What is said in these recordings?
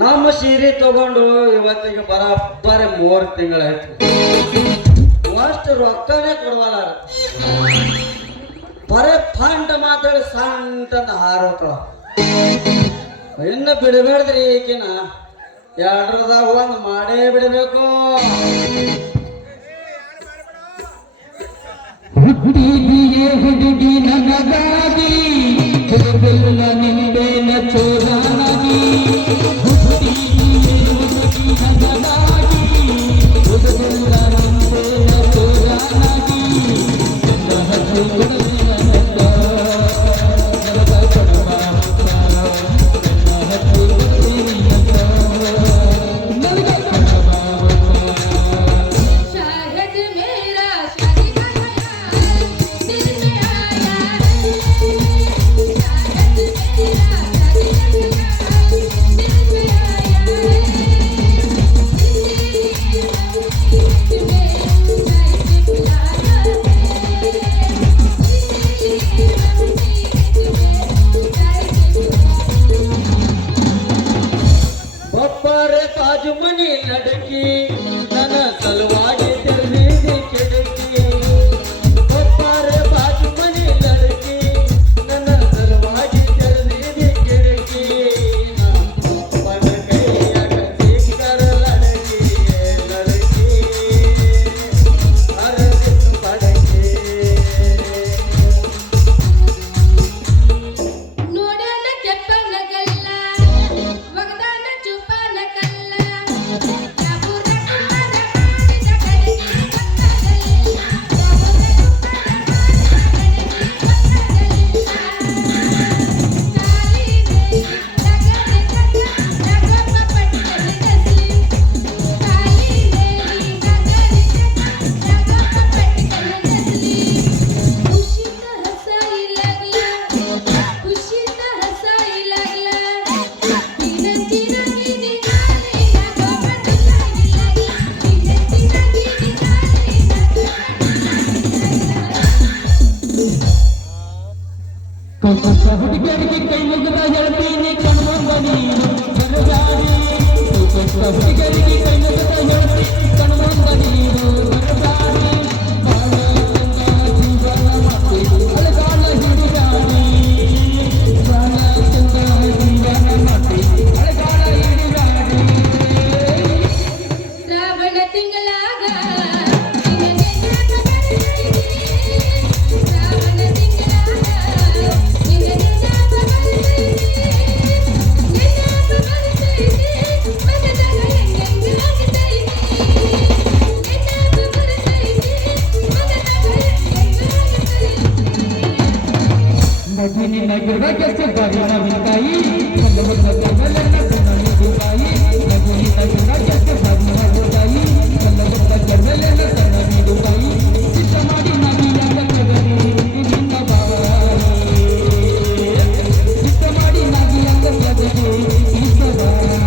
ನಮ್ಮ ಸೀರೆ ತಗೊಂಡು ಇವತ್ತಿಗೆ ಬರೋಬ್ಬರಿ 3 ತಿಂಗಳಾಯ್ತು. ಅಷ್ಟು ರೊಕ್ಕನೇ ಕೊಡವಲ್ಲ. ಬರೇ ಫಂಡ್ ಮಾತಾಡಿ ಸಂಟ ಹಾರೋತಾಳ. ಇನ್ನು ಬಿಡಬೇಡ್ದ್ರಿ ಈಕಿನ 2ರದಾಗ 1 ಮಾಡೇ ಬಿಡಬೇಕು. ಹುಡುಗಿ ನನಗಾಗಿ ನಿಂಬೆನ ಚೋರಾಗಿ ಹುಡುಗಿ ನನಗಾಗಿ ಹುಡುಗಲ್ಲ ನಿಂಬೆನ ಚೋರಾಗಿ ಮನಿ ನಡಕಿ ನನ್ನ ಸಲುವಾಗಿ ತೆರೆದಿದೆ ಕೆಡಕಿ. ಒಬ್ಬರೇ ಬಾಜು ಮನಿ ನಡಕಿ ನನ್ನ ಸಲುವಾಗಿ ತೆರೆದಿದೆ ಕೆಡಕಿ. ಒಬ್ಬನ ಕೈಯಾಗ ಸಿಕ್ಕರ ಲಡಕಿ ಲಡಕಿ ಅರಸಿಟ್ಟು ಪಡಕಿ. ನೋಡ್ಯಾನ ಕೆಪ್ಪನ ಗಲ್ಲ ಒಗದಾನ ಚುಪ್ಪನ ಕಲ್ಲ ಹುಡುಗಿಯರಿಗೆ ಕೈ ಮುಗಿದ ಹೇಳ್ತೀನಿ ಕಣ್ಮಂಗ ನೀರು ಬರದಾರಿ. ಹುಡುಗಿಯರಿಗೆ ಕೈ ಮುಗಿದ ಹೇಳ್ತೀನಿ ಕಣ್ಮಂಗ ನೀರು ಬರದಾರಿ. ಜೀವನ ಮಾಡಿ ಅಳಗಾಲ ಹಿಡಿದಾಡಿ ಬಾಳ ಚಂದ ಜೀವನ ಮಾಡಿ ಅಳಗಾಲ ಹಿಡಿದಾಡಿ. ಶ್ರಾವಣ ತಿಂಗಳಾಗ ನಗಿನಿ ನಗಿರ ಕೆಸ ಬರಿ ನವಿತಾಯಿ ಕಲ್ಲವನ್ನ ಕಲ್ಲನ್ನ ಕನ್ನಡಿತಾಯಿ. ನಗಿನಿ ನಗಿರ ಕೆಸ ಬರಿ ನವಿತಾಯಿ ಕಲ್ಲವನ್ನ ಕಲ್ಲನ್ನ ಕನ್ನಡಿತಾಯಿ. ಸಿದ್ಧ ಮಾಡಿ ನಗಿಯಾಗ ಕಗರಿ ನಿನ್ನ ಬಾರಿ ಸಿದ್ಧ ಮಾಡಿ ನಗಿಯಾಗ ಕಗರಿ ನಿನ್ನ ಬಾರಿ.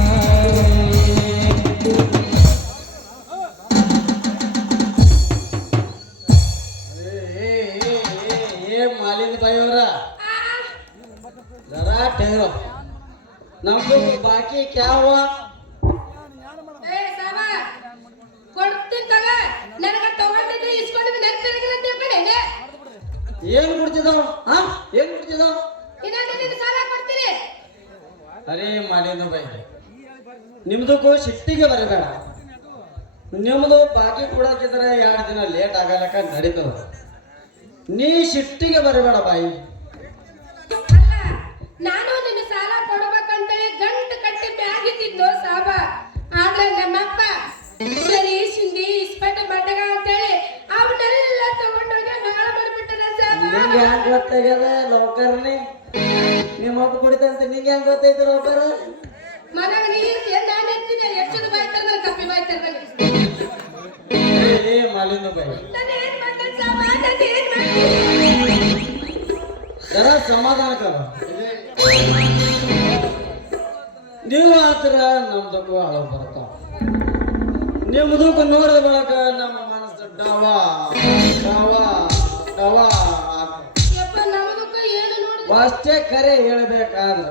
ಮಾಲಿಂದ ಬಾಯಿಯವರ ಜರಾ ಟೇರೋ ನಮ್ದು ಬಾಕಿ ಕ್ಯಾವ ಕೊಡ್ತೀನಿ ತಗ ನನಗ ತಗೊಂಡಿದ್ದು ಇಸ್ಕೊಂಡಿದ್ದು ನೆನಪಿರಗಿಲ್ಲ ತಿಳ್ಕೊಂಡೇನೆ. ಏನ್ ಬಿಡ್ತಿದಾವ್? ಏನ್ ಬಿಡ್ತಿದಾವ್? ಇನ್ನೊಂದು ನಿನ್ನ ಸಾಲ ಕೊಡ್ತೀನಿ. ಅರೇ ಮಾಲಿಂದ ಬಾಯಿ ನಿಮ್ದಕ್ಕೂ ಸಿಟ್ಟಿಗೆ ಬರಬೇಡ. ನಿಮ್ದು ಬಾಕಿ ಕೊಡಾಕಿದ್ರೆ 2 ದಿನ ಲೇಟ್ ಆಗಲಕ್ಕ ನಡೀತದ. ನೀ ಸಿಟ್ಟಿಗೆ ಬರಬೇಡ ಬಾಯಿ. ಅಲ್ಲ ನಾನು ನಿನ್ನ ಸಾಲ ಕೊಡ್ಬೇಕಂತೇಳಿ ಗಂಟು ಕಟ್ಟಿ ಬ್ಯಾಗಿಟ್ಟಿದ್ದು ಸಾಬ. ಆದ್ರೆ ನಮ್ಮಪ್ಪ ಸರಿ ಸಿಂಗಿ ಇಸ್ಪಟ ಮಟಗ ಅಂತೇಳಿ ಅವನ್ನೆಲ್ಲ ತಗೊಂಡೋಗಿ ಹಾಳು ಮಾಡಿಬಿಟ್ಟನ ಸಾಬ. ನಿಂಗೆ ಹೆಂಗ್ ಗೊತ್ತಾಗ್ಯದ ಲೌಕರ್ನಿ? ನಿಮ್ಮ ಅಪ್ಪ ಕುಡಿತಂತ ನಿಂಗೆ ಹೆಂಗ್ ಗೊತ್ತೈತಿ ಲೌಕರ್? ಮಗ ನೀರು ನಾನು ಎತ್ತಿದೆ ಹೆಚ್ಚು ಬಾಯ್ ತರ್ದಲ್ಲಿ ಕಪ್ಪಿ ಬಾಯ್ ತರ್ದಲ್ಲಿ ಮಾಲಿಂದ ಬಾಯಿ ನಾನು ಏನ್ ಮಾಡ್ದೆ ಸಾಬ? ನಾನು ಏನ್ ಮಾಡ್ದೆ? ಜರ ಸಮಾಧಾನ ಕರ. ನೀವು ಆತರ ನಮ್ದಕ್ಕೂ ಹಳ ಬರ್ತಾವ. ನಿಮ್ದಕ್ಕೂ ನೋಡಿದ ಬಳಕ ನಮ್ಮ ಮನಸ್ಸು ಡವಾ ಡವಾ ಡವಾ. ಯಪ್ಪ ನಮದಕ್ಕ ಏನು ನೋಡಿದ್ರೆ ಅಷ್ಟೇ ಕರೆ ಹೇಳ್ಬೇಕಾದ್ರ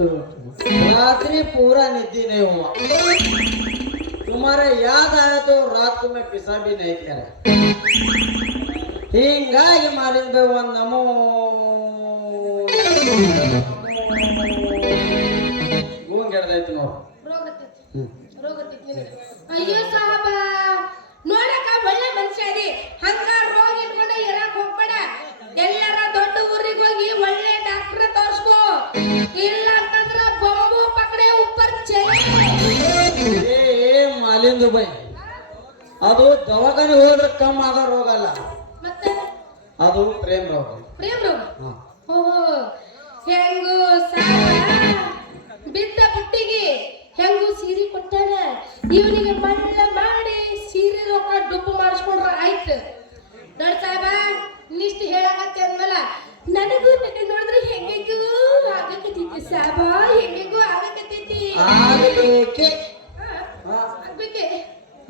रात्रि पूरा निधि नहीं हुआ, तुम्हारे याद आया तो रात को मैं पिसा भी नहीं करा. ಹಿಂಗಾಗಿ ಮಾಡಿದ ಒಂದು ನಮೋ ಗೂಂಗೆಡ್ದೈತಿ ನೋಡು. ಅಯ್ಯೋ ಸಾಹಬ, ನೋಡಕ ಒಳ್ಳೆ ಮನುಷ್ಯ ರೀ, ಹಂಗ ರೋಗ ಇಟ್ಕೊಂಡ ಇರಕ್ ಹೋಗ್ಬೇಡ. ಎಲ್ಲಾರ ದೊಡ್ಡ ಊರಿಗೆ ಹೋಗಿ ಒಳ್ಳೆ ಡಾಕ್ಟರ್ ತೋರ್ಸ್ಕೋ, ಇಲ್ಲ ಅಂತಂದ್ರ ಬೊಂಬು ಪಕಡೆ ಉಪ್ಪರ್ ಚೆಲೆ. ಮಾಲಿಂದು ಬೈ, ಅದು ದವಾಖಾನೆ ಹೋದ್ರೆ ಕಮ್ಮಿ ಆಗೋ ರೋಗ ಅಲ್ಲ, ಮತ್ತೆ ಅದು ಪ್ರೇಮ್ ರೋಗ. ಪ್ರೇಮ್ ರೋಗ? ಓಹೋ, ಹೆಂಗು ಸಾಹಬ ಬಿದ್ದ ಬುಟ್ಟಿಗೆ ಹೆಂಗು ಸೀರೆ ಕೊಟ್ಟಾನ, ಇವನಿಗೆ ಮಳ್ಳ ಮಾಡಿ ಸೀರೆ ರೊಕ್ಕ ಡುಪ್ಪು ಮಾಡಿಸ್ಕೊಂಡ್ರ ಆಯ್ತು. ದೊಡ್ಡ ಸಾಹೇಬ ನಿಷ್ಟ್ ಹೇಳಕತ್ತೆ ಅಂದ್ಮಲ್ಲ, ನನಗೂ ನಿನ್ನೆ ನೋಡಿದ್ರೆ ಹೆಂಗೆಗೂ ಆಗಕತ್ತೈತಿ ಸಾಹೇಬ, ಹೆಂಗೆಗೂ ಆಗಕತ್ತೈತಿ. ಆಗ್ಬೇಕೆ ಆಗ್ಬೇಕೆ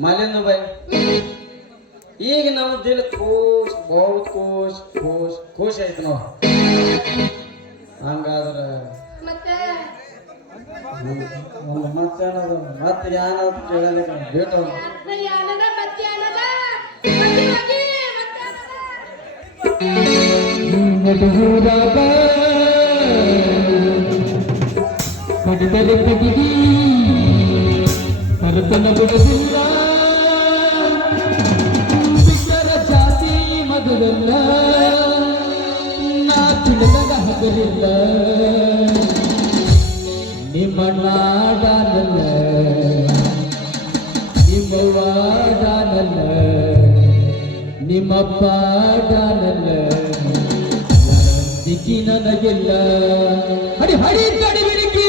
ಮಾಲಿಂದು ಬೈ. ಈಗ ನಾವು ದಿಲ್ ಖುಷ್, ಬಹುತ್ ಖುಷ್ ಖುಷ್ ಖುಷ್ ಐತಿ ನಾವು. ಹಂಗಾದ್ರ ಮತ್ತೆ ಮತ್ತೇನದು ಮತ್ತೆ ಯಾನದ ಕೇಳಲಿಕ್ಕೆ ಬೇಟು ಯಾನದ ಮತ್ತೆ ಯಾನದ ಮತ್ತೆ ಹೋಗಿ ಮಧುರಾಗ ಪಡೆದರೆ ಕಡಿಗಿ ಭರತನ ಬಿಡದಿಲ್ಲ, ಬಿಟ್ಟರ ಜಾತಿ ಮಧುರಲ್ಲ, ನಾ ತಿಳಿದಾಗ ಹಗಲಿಲ್ಲ. ನಿಮ್ಮ ನಾಡನಲ್ಲ, ನಿಮ್ಮವಾಡನಲ್ಲ, ನಿಮ್ಮಪ್ಪ ಡಾನಲ್ಲ, ದಿಕ್ಕಿ ನನಗಿಲ್ಲ. ಹಡಿ ಹಡಿ ತಡಿ ಬಿಡಿಕಿ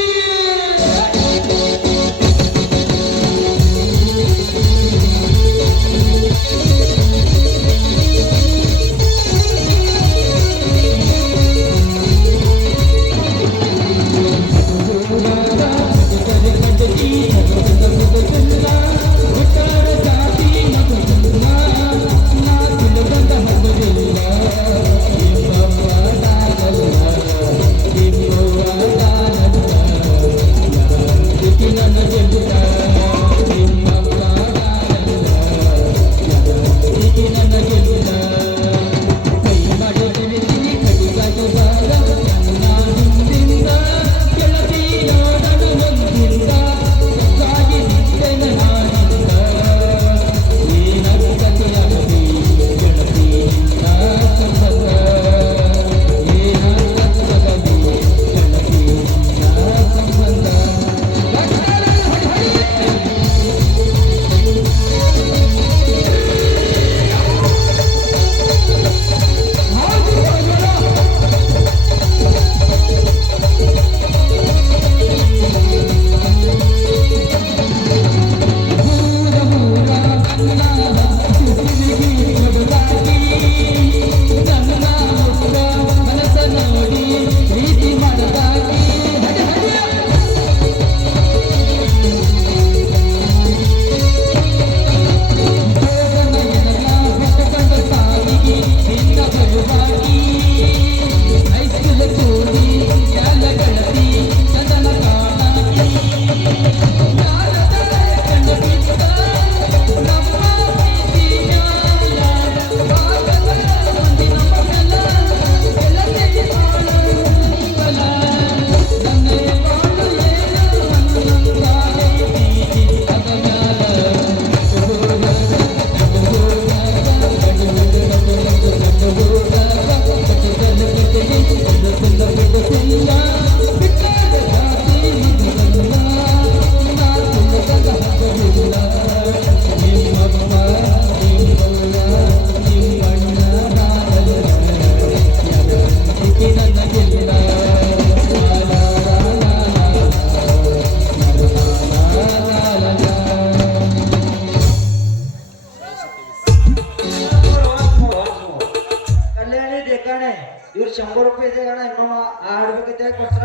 ಇವ್ರು 100 ರೂಪಾಯಿ ಇದೆ ಅಣ್ಣ, ಇನ್ನೊಂದು ಆಡ್ಬೇಕೈತೆ ಕೊಟ್ರ.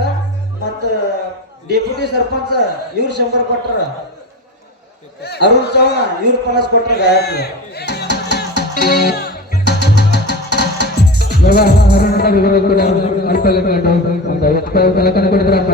ಮತ್ತ ಡೆಪ್ಯೂಟಿ ಸರ್ಪಂಚ ಇವ್ರು 100 ಕೊಟ್ರ, ಅರುಣ್ ಚೌಹಾಣ್ ಇವ್ರು 50 ಕೊಟ್ರ ಗಾಯಕ. ಹರಿಣದ ವಿವರ ಕೂಡ ಅಲ್ಪಗೊಂಡು ಒಂದು 50 ಕಲಕನ ಕೊಡಿದ್ರೆ ಅಪ್ಪ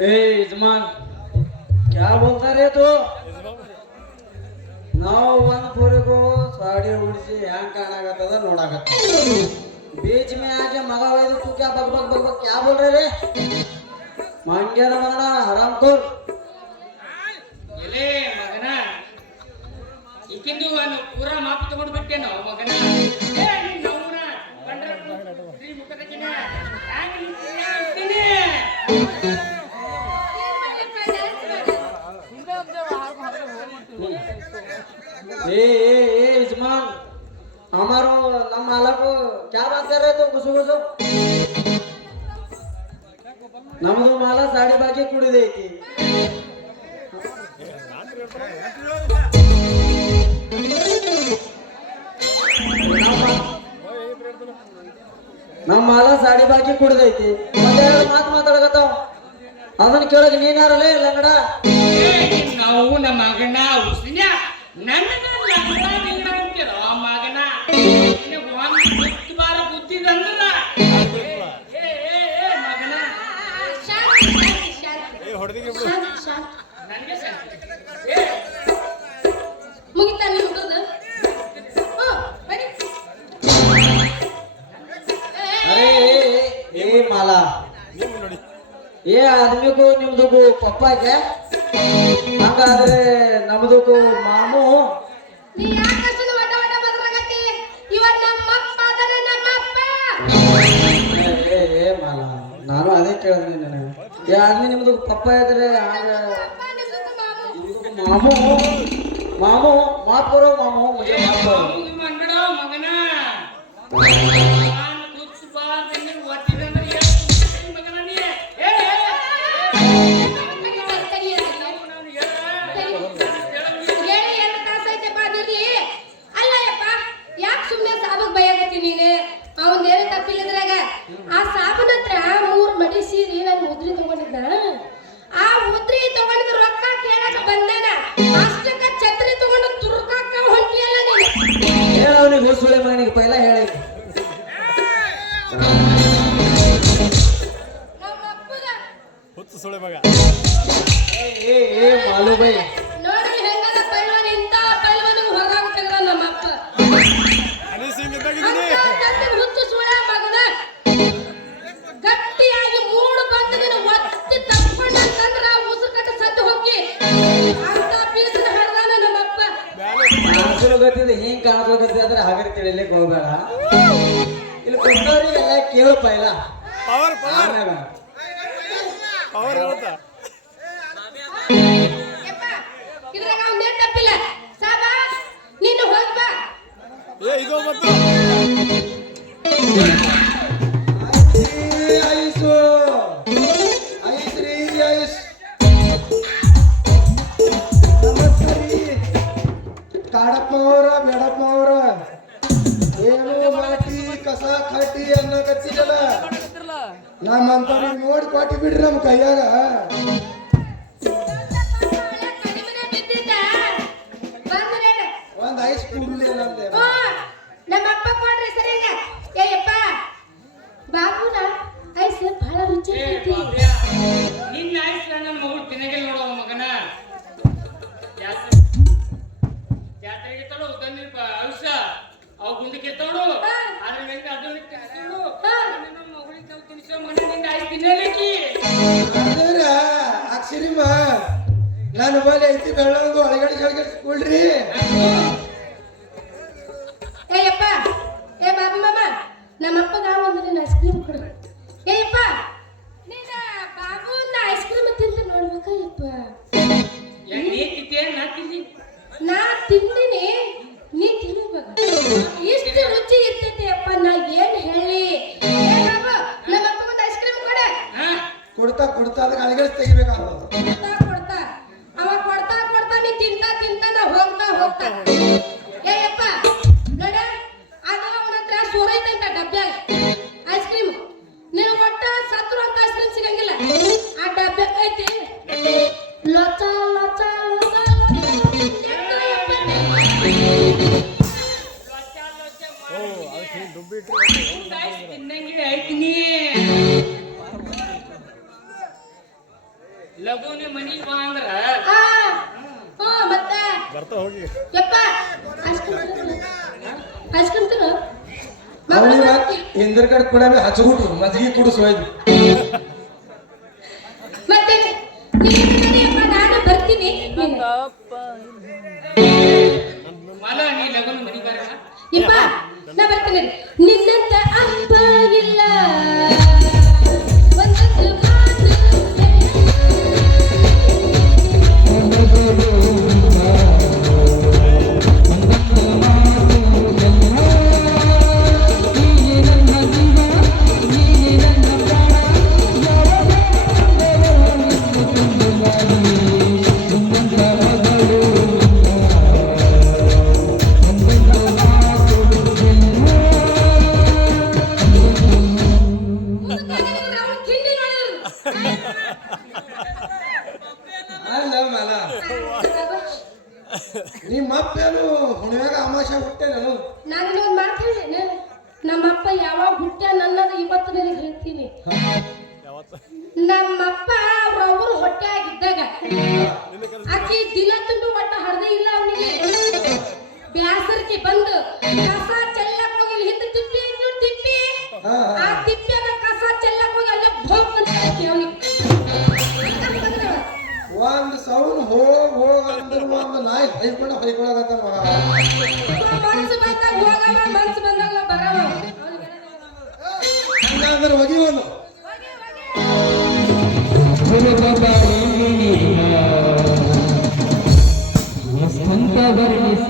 ए यजमान क्या बोलता रे तू ನಾವು ಒಂದು ಪೂರಿಗೂ ಸಾಡಿ ಉಡಿಸಿ ಹ್ಯಾಂಗ್ ಕಾಣಾಗತ್ತದ ನೋಡಾಗತ್ತ बीच में आके मगा हुए तो तू क्या बक बक बक बक क्या बोल रहे रे मांगे ना मगना हरामखोर ಎಲೆ ಮಗನ ಇಕ್ಕಿಂದು ಅವನು ಪೂರಾ ಮಾಪಿ ತಗೊಂಡು ಬಿಟ್ಟೇನೋ ಮಗನ ಏ ನೀನ್ ನವ್ನ ಬಂಡ್ರ ಶ್ರೀ ಮುಖದಕಿನ ಹ್ಯಾಂಗ ಇರ್ತೀನಿ ए यजमान हमारो नम माला को क्या बात कर रहे तो घुसो घुसो नमदो माला साड़ी बाजी कुड़ी देती ನಮ್ಮ ಮಾಲ ಸಾಡಿ ಬಾಕಿ ಕುಡ್ದೈತಿ ಮತ್ತೆ ಮಾತು ಮಾತಾಡಕತ್ತಾವ ಅದನ್ನ ಕೇಳಕ್ ನೀನ್ ಯಾರಲ್ಲ ಲಂಗಡ ನಾವು ನಮ್ಮ ಮಗನ ಉಸ್ನ್ಯ ನನ್ನ ಲಂಗಡ ನಿಂಗ ಅಂತೀರೋ ಮಗನ ಒಂದು ಬಾರ ಬುದ್ಧಿದಂದ್ರ ಮಗನ ನನಗೆ ಮುಗಿತಾ ನಿಮ್ದು अरे ए माला ये आदमी को निम्दुको पप्पा क्या हंगाದ್ರೆ ನಮ್ದುಕು ಮಾಮು ನೀ ಯಾಕೆ ಅಷ್ಟು ವಟ ವಟ ಬದಲಾಗತ್ತಿ ಇವ ನಮ್ಮಪ್ಪ ಅದರ ನಮ್ಮಪ್ಪ ए माला ನಾನು ಅದೇ ಕೇಳಿದ್ನಿ ನಾನು ये आदमी ನಿಮ್ದುಕು ಪಪ್ಪ ಇದ್ರೆ ಆಗ ಅಪ್ಪ ನಿಮ್ದು ಮಾಮು मामू मामू माफ करो मामू मुझे माफ करो ಮಂಡಳೋ ಮಗನ ನಾನು ಕುತ್ತು ಬಾರ್ ನಿನ್ನ ಒಟ್ಟಿದಂದ್ರೆ ಮಗನ ನೀ ಅವನೇನು ತಪ್ಪಿಲ್ಲದ್ರಾಗ ಆ ಸಾಬನ ಹತ್ರ 3 ಮಡಿ ಸೀರೆ ನಾನು ಉದ್ರಿ ತಗೊಂಡಿದ್ದ ಆ ಉದ್ರಿ ತಗೊಂಡಿದ್ ರೊಕ್ಕ ಕೇಳಕ ಬಂದಾನ ಅಷ್ಟಕ್ಕ ಛತ್ರಿ ತಗೊಂಡು ತುರ್ಕಾಕ ಹೊಂಟಿಯಲ್ಲ ನೀನು ಹೇಳವನಿಗೆ ಹುಸುಳೆ ಮಗನಿಗೆ ಪೈಲ ಹೇಳಿ ನಮ್ಮ ಅಪ್ಪಗ ಹುತ್ತು ಸುಳೆ ಮಗ ए मालू भाई ನೋಡಿ ಹೆಂಗದ ಪೈಲ್ವಾನ ಇಂತ ಪೈಲ್ವಾನಿಗೆ ಹೊರಗಾಗ ತೆಗೆದ ನಮ್ಮ ಅಪ್ಪ ಅನಿಸಿಂಗ್ ಇದ್ದಾಗಿದ್ದೀನಿ ಹುಚ್ಚು ಸುಳ ಮಗನ ಗಟ್ಟಿಯಾಗಿ ಮೂಡು ಬಂದು ನೀನು ಒತ್ತಿ ತಕ್ಕೊಂಡಂತಂದ್ರ ಉಸುಕಟ್ಟ ಸತ್ತು ಹೋಗಿ ಅಂತ ಪೀಸನ ಹಡ್ದಾನ ನಮ್ಮಪ್ಪ ಕಾಣಿಸಲು ಗೊತ್ತಿದೆ ಹಿಂಗ್ ಕಾಣಿಸ್ಬೇಕಂತ ಅಂದ್ರೆ ಹಾಗರಿ ತಿಳಿಲಿಕ್ಕೆ ಹೋಗ್ಬೇಡ ಇಲ್ಲಿ ಕೊಟ್ಟವ್ರಿಗೆ ಎಲ್ಲ ಕೇಳು ಪೈಲ ಪವರ್ ಆಮ್ಯಾಗ ಪವರ್ ಇರುತ್ತಾ ಯಪ್ಪ ಇದ್ರಾಗ ಅವನೇನ್ ತಪ್ಪಿಲ್ಲ ಸಾಬ ನೀನು ಹೋಗ್ ಬಾ ಏ ಇದು ಮತ್ತು ಐಸು ಐಸ್ ರೀ ಐಸ್ ನಮಸ್ತೆ ರೀ ಕಾಡಪ್ಪ ಅವರ ಬೇಡಪ್ಪ ಅವರ ಪಾರ್ಟಿ ಅನ್ನಕತ್ತಿರಲ್ಲ ನಮ್ಮಂತವ್ರಿಗೆ ನೋಡಿ ಕೊಟ್ಟು ಬಿಡ್ರಿ ನಮ್ಮ ಕೈಯಾಗ. ಕಡಿಮೆನೆ ಬಿದ್ದಿದ್ದ ಬಂದ್ರೇನ ಒಂದ್ ಐಸ್ ಕುಡ್ಲಿಲ್ಲ ಅಂದೆ. ಓ ನಮ್ಮಪ್ಪ ಕೊಡ್ರಿ ಸರಿಗ ಏಯಪ್ಪ ಬಾಬುನ ಐಸ್ ಬಹಳ ರುಚಿ ಐತಿ. ನಿನ್ನ ಆಯ್ಸ್ ನನ್ನ ಮಗಳು ತಿನ್ನಗಿಲ್ಲ ನೋಡೋ ಮಗನ. ಜಾತ್ರೆಗೆ ತೋಡು ತಂದಿ ಔಷ ಅವು ಗುಂಡಿಗೆ ತೋಡು ಅದ್ರ ಮೇಲೆ ಅದನ್ನ ನನ್ನ ಮಗಳಿಗೆ ನಾವು ತಿನ್ಸೋ ಮನೆ ನಿಂದ ಆಯ್ಸ್ ತಿನ್ನಲಿಕ್ಕಿ ಅದೇರ ಅಕ್ಷರಿಮ್ಮ ನನ್ನ ಬಳಿ ಐತಿ ಬೆಳ್ಳೊಂದು ಒಳಗಡೆ ಕೊಡ್ರಿ. ಏಯಪ್ಪ ಏ ಬಾಬು ಮಾಮ ನಮ್ಮಪ್ಪಗ ಒಂದು ಐಸ್ ಕ್ರೀಮ್ ಕೊಡು. ಏಯಪ್ಪ ನೀನ ಬಾಬುನ ಐಸ್ ಕ್ರೀಮ್ ತಿಂದು ನೋಡ್ಬೇಕಯ್ಯಪ್ಪ. ನೀ ತಿಂತೀಯ ನಾ ತಿಂದಿ ನಾ ತಿಂದಿನಿ ನೀ ತಿನ್ಬೇಕು. ಇಷ್ಟು ರುಚಿ ಇರ್ತೈತಿ ಅಪ್ಪ ನಾ ಏನ್ ಹೇಳಿ. ಏ ಬಾಬು ನಮ್ಮಪ್ಪಗೊಂದು ಐಸ್ ಕ್ರೀಮ್ ಕೊಡ. ಕೊಡ್ತಾ ಕೊಡ್ತಾ ಅದಕ್ಕೆ ಅಳಗಡೆ ತೆಗಿಬೇಕಾಗ್ತದ. ಕೊಡ್ತಾ ಅವ ಕೊಡ್ತಾ ಕೊಡ್ತಾ ನೀ ತಿಂತಾ ನಾ ಹೋಗ್ತಾ ಏಯಪ್ಪ ನೋಡ ಅದು ಅವನ ಹತ್ರ ಸೋರೈತಂತ ಡಬ್ಬ್ಯಾಗ ಐಸ್ ಕ್ರೀಮ್. ನೀನು ಒಟ್ಟ ಸತ್ರು ಅಂತ ಐಸ್ ಕ್ರೀಮ್ ಸಿಗಂಗಿಲ್ಲ. ಆ ಡಬ್ಬೆ ಐತಿ ಲೊಚ ಲೊಚ ಲೊಚ ಡುಬ್ಬಿ ಇಟ್ಟು ತಿನ್ನಂಗಿಲ್ಲ ಐತಿನಿ ಲಘುನಿ ಮನಿಗೆ ಬಾ ಅಂದ್ರ ಮತ್ತೆ ಬರ್ತಾ ಹೋಗಿ ಯಪ್ಪ ಐಸ್ ಕ್ರೀಮ್ ತಿನ್ನು. ಅವನಿಗೆ ಹಿಂದರ್ಗಡೆ ಕೂಡ ಹಚ್ಬಿಟ್ರು ಮಜ್ಜಿಗೆ ಕುಡಿಸೋಯ್ದು. ಮತ್ತೆ ನೀನಪ್ಪ ನಾನು ಬರ್ತೀನಿ. ಮಾಲ ನೀ ಲಘುನಿ ಮನಿಗೆ ಬರ ಯಪ್ಪ ನಾ ಬರ್ತೀನಿ. ನಿನ್ನಂತ ಅಪ್ಪ ಇಲ್ಲ ಒಂದೊಂದು ಮಾತು ಅಲ್ಲ ಮಲ ನಿಮ್ಮ ಅಪ್ಪೇನು ಹುಣ್ಣಿಮೆಗ ಅಮಾವಾಸ್ಯೆ ಹುಟ್ಟೆ ನಾನು. ನಾನು ಒಂದು ಮಾತು ಹೇಳಿದ್ದೇನೆ. ನಮ್ಮಪ್ಪ ಯಾವಾಗ ಹುಟ್ಟ ನನ್ನದು ಇವತ್ತು ನನಗೆ ಹೇಳ್ತೀನಿ. ಯಾವತ್ತ ನಮ್ಮಪ್ಪ ಅವ್ರವ್ರು ಹೊಟ್ಟೆ ಆಗಿದ್ದಾಗ ಆಕಿ ದಿನ ತುಂಡು ಒಟ್ಟ ಹರ್ದೇ ಇಲ್ಲ ಅವನಿಗೆ. ಬ್ಯಾಸರ್ಗೆ ಬಂದು ಕಸ ಚೆಲ್ಲಕ್ ಹೋಗಿ ಹಿಂದೆ ತಿಪ್ಪಿ ಇನ್ನು ತಿಪ್ಪಿ ಆ ತಿಪ್ಪಿಯಾಗ ಕಸ ಚೆಲ್ಲಕ್ ಹೋಗಿ ಅಲ್ಲೇ ಭೋಗ್ ಅಂತ ಅವನಿಗೆ ಒಂದ್ ಸೌನ್ ಹೋಗ್ ಅಂದ್ರೆ ಒಂದು ನಾಯಿ ಹೊಯ್ಕೊಳಕತ್ತಾನ ಮಗ. ಮನ್ಸು ಬಂದಾಗ ಹೋಗವ ಮನ್ಸು ಬಂದಾಗ ಬರವ. ಹಂಗಂದ್ರೆ ಹೋಗಿ ಒಂದು ಸ್ವಂತ ವರ್ಣಿಸಿ